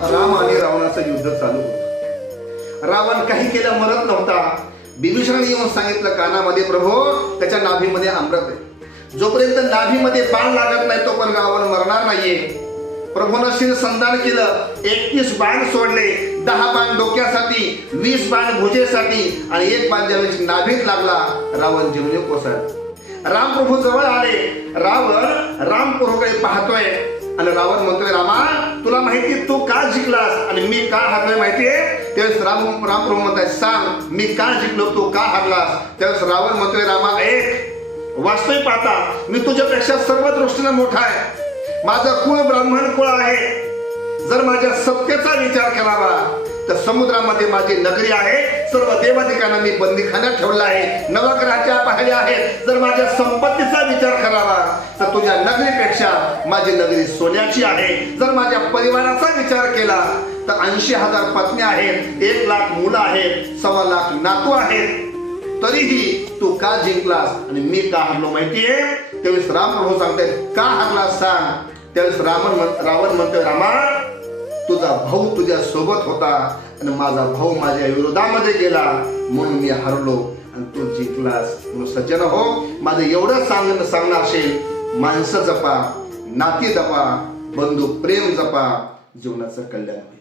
राम आणि रावणाचं युद्ध चालू होतं. रावण काही केलं मरत नव्हता. बिभीषणाने येऊन सांगितलं कानामध्ये, प्रभो त्याच्या नाभीमध्ये अमृत आहे, जोपर्यंत नाभीमध्ये बाण लागत नाही तोपर्यंत रावण मरणार नाहीये. प्रभूनं शिर संधान केलं, 31 बाण सोडले, 10 बाण डोक्यासाठी, 20 बाण भुजेसाठी आणि 1 बाण ज्यावेळेस नाभीत लागला रावण जीवने कोसळला. राम प्रभू जवळ आले. रावण राम प्रभूकडे पाहतोय आणि रावण म्हणतोय, रामा तुला माहिती तू का जिंकलास आणि मी का हारलोय माहितीये? त्यावेळेस राम प्रभू म्हणताय, सांग मी का जिंकलो, तू का हारलास? त्यावेळेस रावण म्हणतोय, रामा एक वास्तविक पाहता मी तुझ्यापेक्षा सर्व दृष्टीने मोठा आहे. माझं कुळ ब्राह्मण कुळ आहे. जर माझ्या सत्तेचा विचार करावा तर समुद्रामध्ये माझी नगरी आहे. सर्व देवादिकांना मी बंदीखान्यात ठेवलं आहे. नवग्रहाच्या पाहिल्या आहेत. जर माझ्या संपत्तीचा विचार करावा तर तुझ्या नगरीपेक्षा माझी नगरी सोन्याची आहे. जर माझ्या परिवाराचा विचार केला तर 80,000 पत्नी आहेत, 1 लाख मुलं आहेत, 1.25 लाख नातू आहेत. तरीही तू का जिंकलास आणि मी का हरलो माहितीये? त्यावेळेस राम प्रभू सांगतायत, का हरलास सांग. त्यावेळेस रावण म्हणतोय, रामा तुझा भाऊ तुझ्या सोबत होता आणि माझा भाऊ माझ्या विरोधामध्ये गेला म्हणून मी हरलो आणि तू जिंकलास. सज्जन हो, माझं एवढं सांगणं असेल, माणसं जपा, नाती जपा, बंधू प्रेम जपा, जीवनाचं कल्याण होईल.